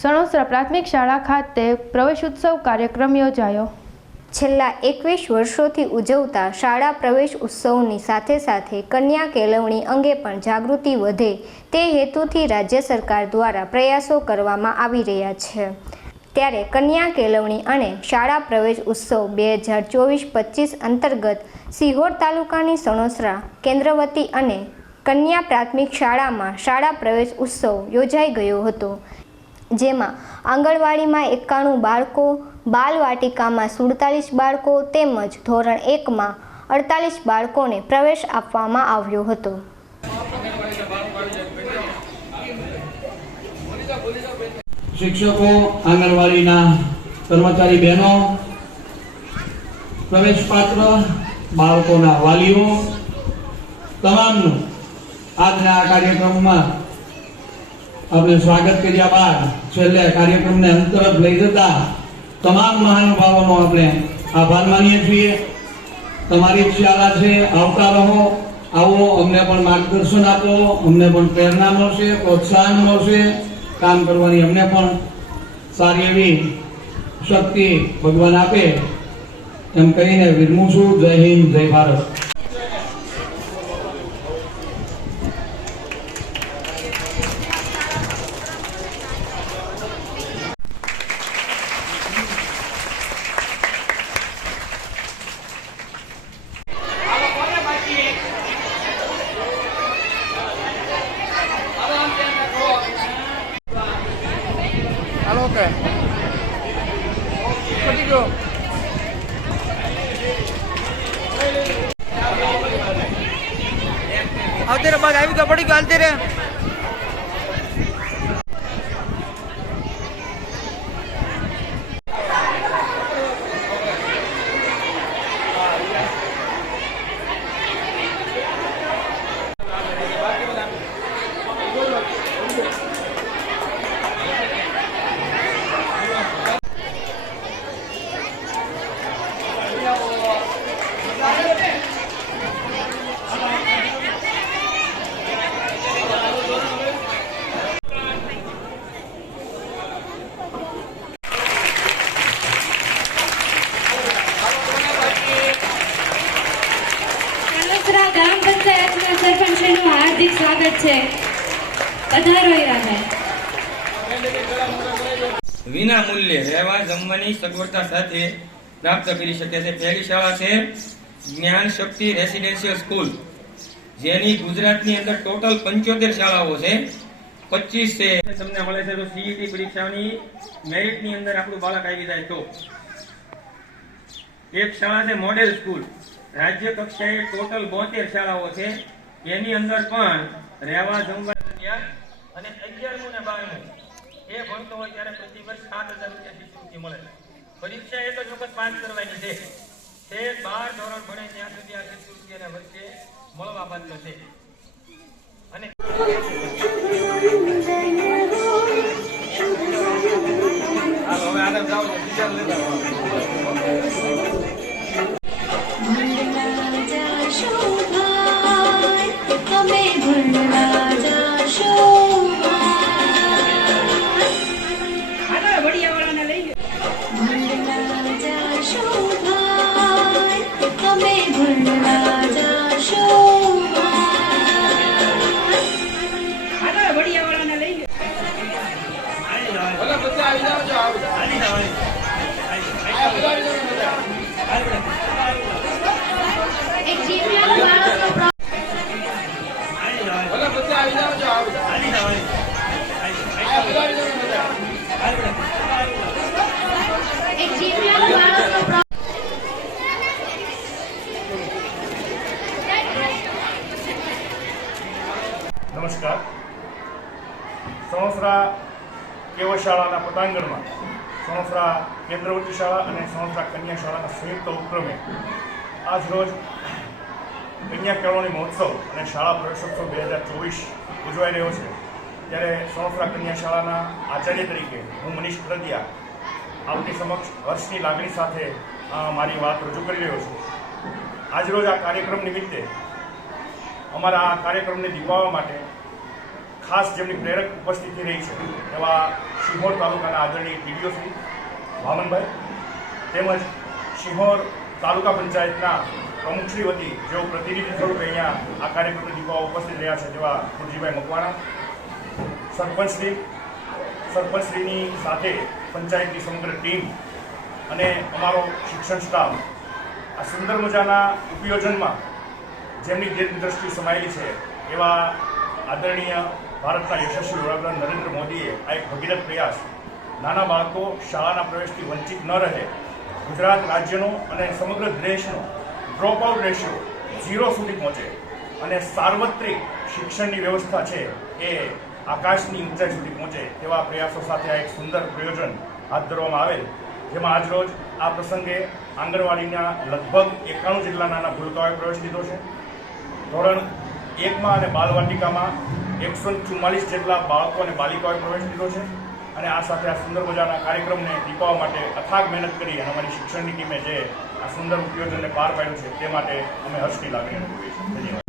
સણોસરા પ્રાથમિક શાળા ખાતે પ્રવેશોત્સવ કાર્યક્રમ યોજાયો. છેલ્લા એકવીસ વર્ષોથી ઉજવતા શાળા પ્રવેશ ઉત્સવની સાથે સાથે કન્યા કેળવણી અંગે પણ જાગૃતિ વધે તે હેતુથી રાજ્ય સરકાર દ્વારા પ્રયાસો કરવામાં આવી રહ્યા છે. ત્યારે કન્યા કેળવણી અને શાળા પ્રવેશ ઉત્સવ બે હજાર ચોવીસ પચીસ અંતર્ગત સિહોર તાલુકાની સણોસરા, કેન્દ્રવતી અને કન્યા પ્રાથમિક શાળામાં શાળા પ્રવેશ ઉત્સવ યોજાઈ ગયો હતો. જેમાં આંગણવાડીમાં એકાણું બાળકો, બાલવાટિકામાં સુડતાલીસ બાળકો તેમજ ધોરણ એકમાં અડતાલીસ બાળકોને પ્રવેશ આપવામાં આવ્યો હતો. શિક્ષકો, આંગણવાડીના કર્મચારી બહેનો પ્રવેશ પાત્ર બાળકોના વાલીઓ, તમામનું આજના આ કાર્યક્રમમાં આપણે સ્વાગત કર્યા બાદ છેલ્લે કાર્યક્રમને અંત તરફ લઈ જતા તમામ મહાનુભાવોનો આપણે આભાર માનીએ છીએ. તમારી શાળા છે, આવતા રહો, આવો, અમને પણ માર્ગદર્શન આપો, અમને પણ પ્રેરણા મળશે, પ્રોત્સાહન મળશે. કામ કરવાની અમને પણ સારી એવી શક્તિ ભગવાન આપે. એમ કહીને વિરમું છું, જય હિન્દ, જય ભારત. ઓકે. પતી ગયો. આવતી બાદ આવી ગયો પડી ગયો હાલતી પંચાયતના હાર્દિક સ્વાગત છે. પધારો હીરાબેન વિના મૂલ્યે રહેવા, જમવાની સગવડતા સાથે પ્રાપ્ત કરી શકે છે. પહેલી શાળા છે જ્ઞાન શક્તિ રેસિડેન્શિયલ સ્કૂલ, જેની ગુજરાતની અંદર ટોટલ પંચોતેર શાળાઓ છે. પચીસ છે. તમને મળે છે તો સીઈટી પરીક્ષાની મેરિટની અંદર આપણું બાળક આવી જાય તો. એક શાળા છે મોડેલ સ્કૂલ, રાજ્ય કક્ષાએ ટોટલ બોતેર શાળાઓ છે. એની અંદર પણ રહેવા જમવા અને અગિયારમું ને બારમું એ ભણતો હોય ત્યારે પ્રતિ વર્ષ સાત હજાર રૂપિયા શિષ્યવૃત્તિ મળે પરીક્ષા એક જ વખત પાસ કરવાની છે. તે બાર ધોરણ ભણે ત્યાં સુધી આ શિષ્યવૃત્તિ વચ્ચે મળવા પાત્ર છે. અને સણોસરા કેવ શાળાના પટાંગણમાં સણોસરા કેન્દ્રવર્તી શાળા અને સણોસરા કન્યા શાળાના સંયુક્ત ઉપક્રમે આજરોજ કન્યા કેળવણી મહોત્સવ અને શાળા પ્રવેશોત્સવ બે હજાર ચોવીસ ઉજવાઈ રહ્યો છે. ત્યારે સણોસરા કન્યા શાળાના આચાર્ય તરીકે હું મનીષ કરદિયા આપની સમક્ષ હર્ષની લાગણી સાથે મારી વાત રજૂ કરી રહ્યો છું. આજરોજ આ કાર્યક્રમ નિમિત્તે અમારા આ કાર્યક્રમને દીપાવવા માટે ખાસ જેમની પ્રેરક ઉપસ્થિતિ રહી છે, એવા સિંહોર તાલુકાના આદરણીય ટીડીઓ શ્રી વામનભાઈ તેમજ શિહોર તાલુકા પંચાયતના પ્રમુખશ્રી વતી જેઓ પ્રતિનિધિ સ્વરૂપે અહીંયા આ કાર્યક્રમની દીપવા ઉપસ્થિત રહ્યા છે તેવા કુરજીભાઈ મકવાણા, સરપંચશ્રી, સરપંચશ્રીની સાથે પંચાયતની સમગ્ર ટીમ અને અમારો શિક્ષણ સ્ટાફ આ સુંદર મજાના ઉપયોજનમાં જેમની દીર્ઘદ્રષ્ટિ સમાયેલી છે એવા આદરણીય ભારતના યશસ્વી વડાપ્રધાન નરેન્દ્ર મોદીએ આ એક ભગીરથ પ્રયાસ. નાના બાળકો શાળાના પ્રવેશથી વંચિત ન રહે. ગુજરાત રાજ્યનો અને સમગ્ર દેશનો ડ્રોપ આઉટ રેશિયો ઝીરો સુધી પહોંચે. અને સાર્વત્રિક શિક્ષણની વ્યવસ્થા છે એ આકાશની ઊંચાઈ સુધી પહોંચે તેવા પ્રયાસો સાથે આ એક સુંદર પ્રયોજન હાથ ધરવામાં આવેલ. જેમાં આજરોજ આ પ્રસંગે આંગણવાડીના લગભગ એકાણું જેટલા નાના ભૂલકાઓએ પ્રવેશ લીધો છે. ધોરણ એકમાં અને બાલવાટિકામાં એકસો ચુમ્માલીસ જેટલા બાળકો અને બાલિકાઓએ પ્રવેશ લીધો છે. અને આ સાથે આ સુંદર મજાના કાર્યક્રમને દીપાવવા માટે અથાગ મહેનત કરી અને અમારી શિક્ષણની ટીમે જે આ સુંદર ઉપયોજનને પાર પાડ્યું છે, તે માટે અમે હર્ષની લાગણી અનુભવીએ છીએ. ધન્યવાદ.